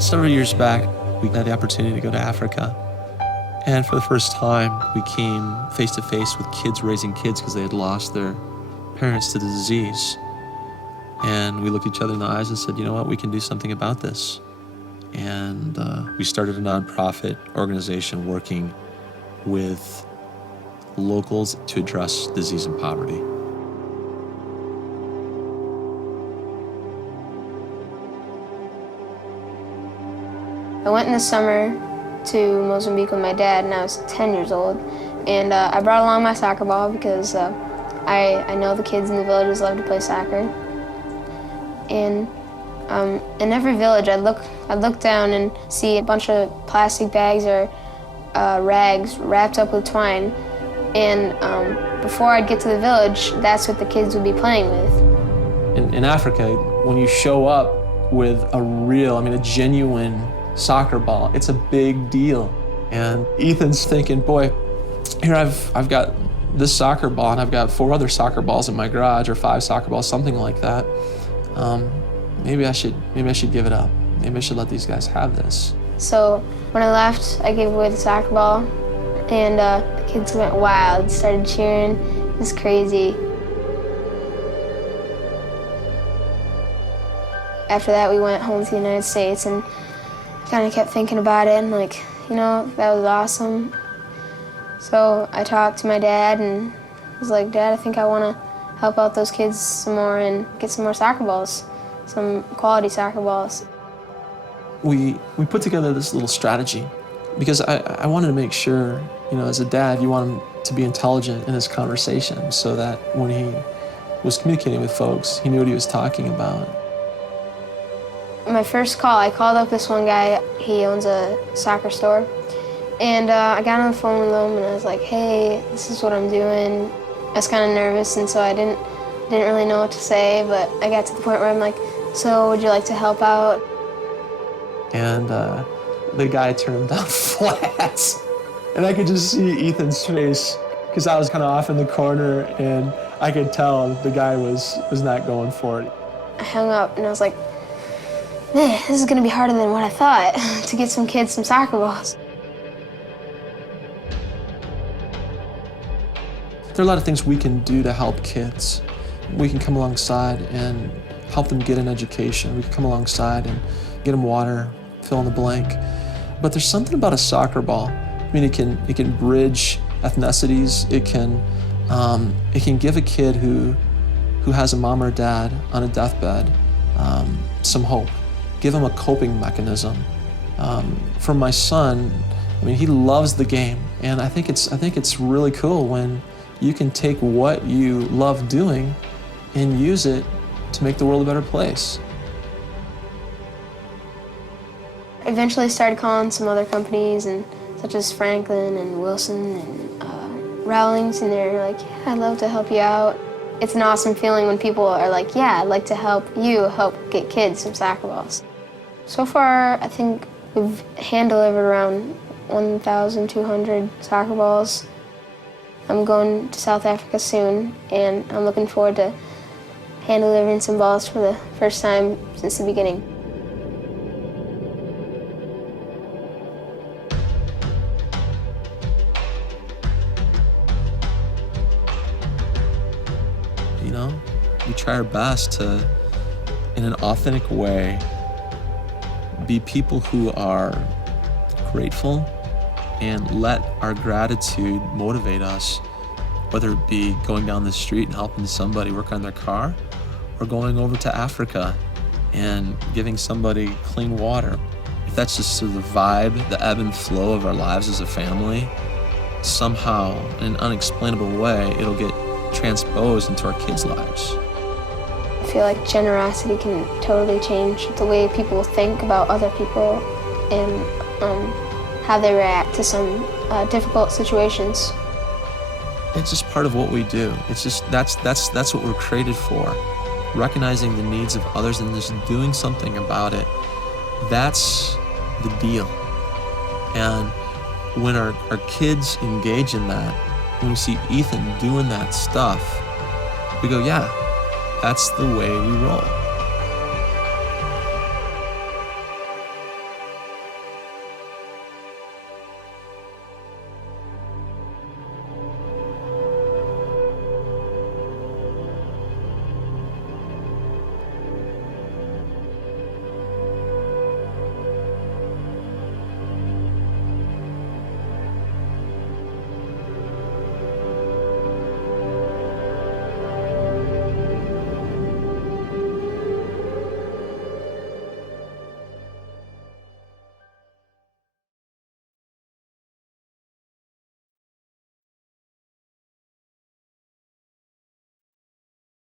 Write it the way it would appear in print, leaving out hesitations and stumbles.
Several years back, we had the opportunity to go to Africa. And for the first time, we came face to face with kids raising kids because they had lost their parents to the disease. And we looked each other in the eyes and said, you know what, we can do something about this. And we started a nonprofit organization working with locals to address disease and poverty. I went in the summer to Mozambique with my dad, and I was 10 years old. And I brought along my soccer ball because I know the kids in the villages love to play soccer. And in every village, I'd look down and see a bunch of plastic bags or rags wrapped up with twine. And before I'd get to the village, that's what the kids would be playing with. In Africa, when you show up with a genuine soccer ball, it's a big deal. And Ethan's thinking, boy, here I've got this soccer ball and I've got 4 other soccer balls in my garage, or 5 soccer balls, something like that. Maybe I should give it up. Maybe I should let these guys have this. So when I left, I gave away the soccer ball, and the kids went wild, started cheering. It was crazy. After that, we went home to the United States, and kind of kept thinking about it, and that was awesome. So I talked to my dad and was like, Dad, I think I want to help out those kids some more and get some more soccer balls, some quality soccer balls. We put together this little strategy because I wanted to make sure, as a dad, you want him to be intelligent in his conversation so that when he was communicating with folks, he knew what he was talking about. My first call, I called up this one guy. He owns a soccer store. And I got on the phone with him and I was like, hey, this is what I'm doing. I was kind of nervous, and so I didn't really know what to say, but I got to the point where I'm like, so would you like to help out? And the guy turned down flat. And I could just see Ethan's face because I was kind of off in the corner, and I could tell the guy was not going for it. I hung up and I was like, man, this is gonna be harder than what I thought to get some kids some soccer balls. There are a lot of things we can do to help kids. We can come alongside and help them get an education. We can come alongside and get them water, fill in the blank. But there's something about a soccer ball. It can bridge ethnicities. It can give a kid who has a mom or dad on a deathbed some hope. Give him a coping mechanism. For my son, he loves the game, and I think it's really cool when you can take what you love doing and use it to make the world a better place. I eventually started calling some other companies, such as Franklin and Wilson and Rowlings, and they're like, yeah, I'd love to help you out. It's an awesome feeling when people are like, yeah, I'd like to help get kids some soccer balls. So far, I think we've hand-delivered around 1,200 soccer balls. I'm going to South Africa soon, and I'm looking forward to hand-delivering some balls for the first time since the beginning. We try our best to, in an authentic way, be people who are grateful and let our gratitude motivate us, whether it be going down the street and helping somebody work on their car, or going over to Africa and giving somebody clean water. If that's just sort of the vibe, the ebb and flow of our lives as a family, somehow, in an unexplainable way, it'll get transposed into our kids' lives. I feel like generosity can totally change the way people think about other people and how they react to some difficult situations. It's just part of what we do. It's just that's what we're created for. Recognizing the needs of others and just doing something about it. That's the deal. And when our kids engage in that, when we see Ethan doing that stuff, we go, yeah, that's the way we roll.